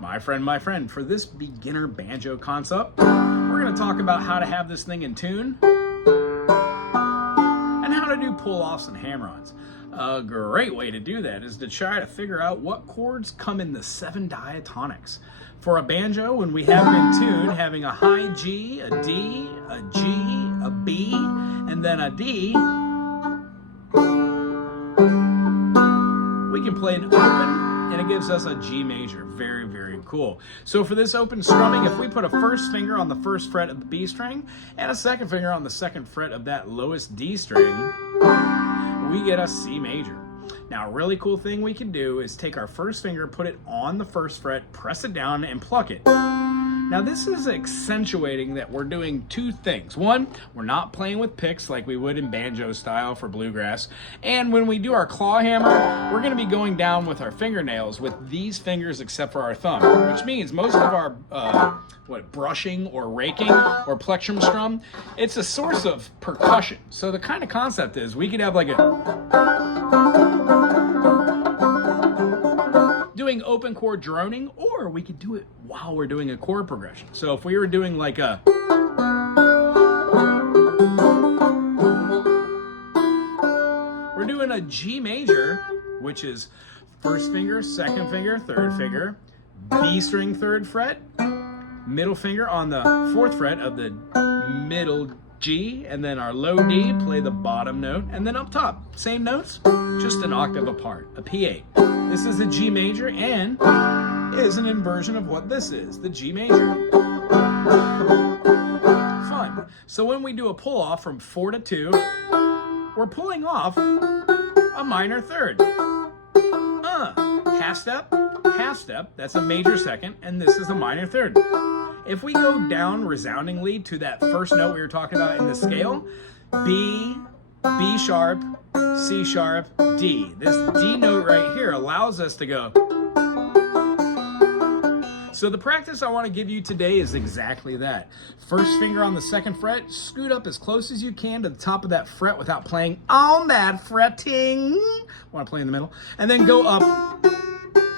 My friend, for this beginner banjo concept, we're going to talk about how to have this thing in tune and how to do pull-offs and hammer-ons. A great way to do that is to try to figure out what chords come in the 7 diatonics. For a banjo, when we have it in tune, having a high G, a D, a G, a B, and then a D, we can play an open, and it gives us a G major. Very, very cool. So for this open strumming, if we put a first finger on the first fret of the B string and a second finger on the second fret of that lowest D string, we get a C major. Now, a really cool thing we can do is take our first finger, put it on the first fret, press it down, and pluck it. Now, this is accentuating that we're doing 2 things. One, we're not playing with picks like we would in banjo style for bluegrass. And when we do our claw hammer, we're going to be going down with our fingernails with these fingers except for our thumb, which means most of our brushing or raking or plectrum strum, it's a source of percussion. So the kind of concept is we could have like doing open chord droning, or we could do it while we're doing a chord progression. So if we were doing like a we're doing a G major, which is first finger, second finger, third finger, B string third fret, middle finger on the 4th fret of the middle G, and then our low D, play the bottom note, and then up top, same notes, just an octave apart, a P8. This is a G major and is an inversion of what this is, the G major. Fun. So when we do a pull off from 4 to 2, we're pulling off a minor third. Half step, that's a major second, and this is a minor third. If we go down resoundingly to that first note we were talking about in the scale, B, B sharp, C sharp, D. This D note right here allows us to go. So the practice I want to give you today is exactly that. First finger on the 2nd fret, scoot up as close as you can to the top of that fret without playing on that fretting. Want to play in the middle. And then go up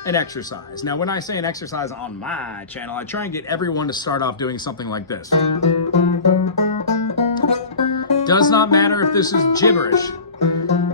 an exercise. Now, when I say an exercise on my channel, I try and get everyone to start off doing something like this. Does not matter if this is gibberish.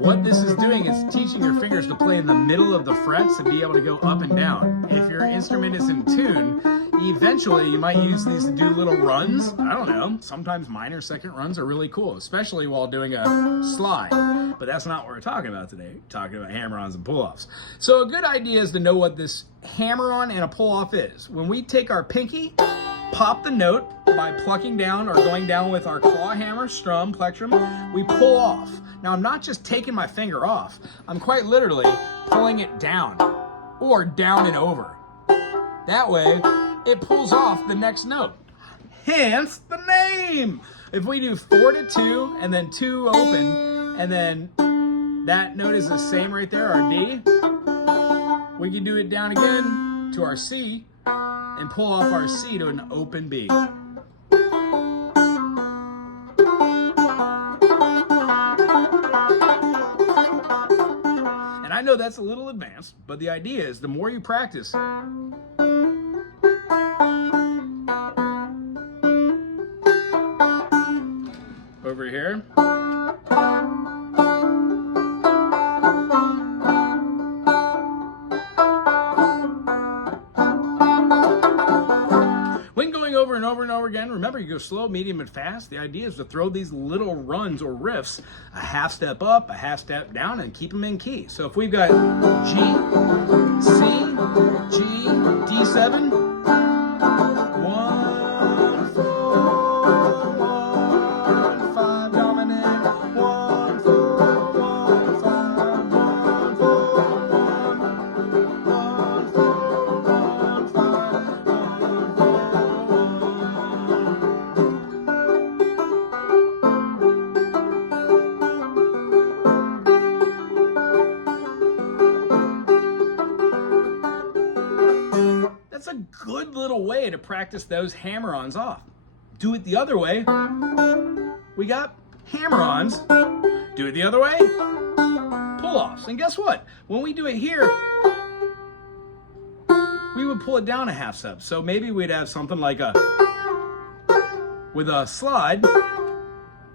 What this is doing is teaching your fingers to play in the middle of the frets and be able to go up and down. If your instrument is in tune, eventually you might use these to do little runs. I don't know. Sometimes minor second runs are really cool, especially while doing a slide. But that's not what we're talking about today. We're talking about hammer-ons and pull-offs. So a good idea is to know what this hammer-on and a pull-off is. When we take our pinky, pop the note by plucking down or going down with our claw hammer, strum, plectrum, we pull off. Now, I'm not just taking my finger off. I'm quite literally pulling it down or down and over. That way, it pulls off the next note. Hence the name. If we do 4 to 2 and then 2 open, and then that note is the same right there, our D, we can do it down again to our C and pull off our C to an open B. And I know that's a little advanced, but the idea is the more you practice, over here. When going over and over and over again, remember you go slow, medium, and fast. The idea is to throw these little runs or riffs, a half step up, a half step down, and keep them in key. So if we've got G, C, G, D7, 1, 4, 1, 5 dominant, 1, 4, 1, 5, 1, 4, 1, 4, 1, 5, 1, 4, 1. That's a good little way to practice those hammer-ons off. Do it the other way. We got hammer-ons. Do it the other way. Pull-offs. And guess what? When we do it here, we we would pull it down a half step. So maybe we'd have something like with a slide,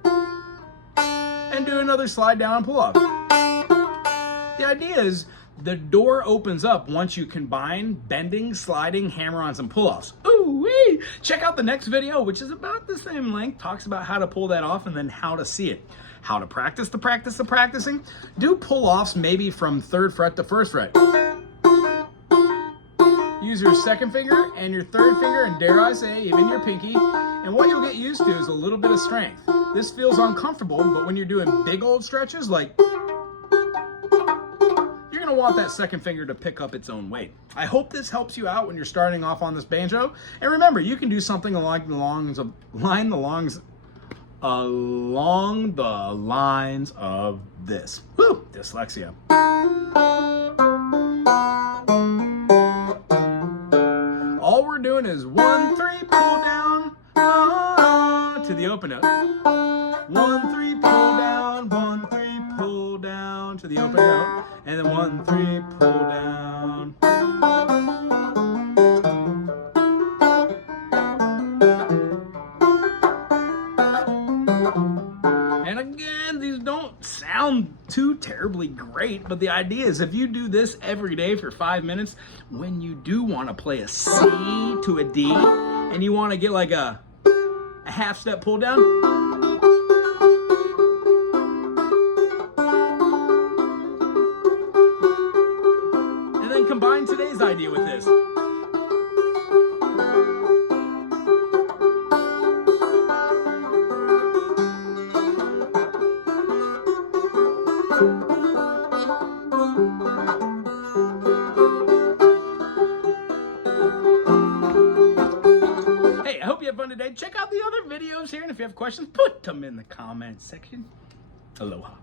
and do another slide down and pull up. The idea is the door opens up once you combine bending, sliding, hammer-ons, and pull-offs. Ooh-wee! Check out the next video, which is about the same length, talks about how to pull that off and then how to see it. How to practice the practicing. Do pull-offs maybe from 3rd fret to 1st fret. Use your 2nd finger and your 3rd finger, and dare I say, even your pinky. And what you'll get used to is a little bit of strength. This feels uncomfortable, but when you're doing big old stretches, like, you're gonna want that 2nd finger to pick up its own weight. I hope this helps you out when you're starting off on this banjo. And remember, you can do something along the lines of this. Woo! Dyslexia. All we're doing is 1, 3, pull down, to the open note. 1, 3, pull down, 1, 3, pull down, to the open note. And then 1, 3, pull down. And again, these don't sound too terribly great, but the idea is if you do this every day for 5 minutes, when you do want to play a C to a D, and you want to get like a half step pull down, and then combine today's idea with this. Hey, I hope you have fun today. Check out the other videos here, and if you have questions, put them in the comment section. Aloha.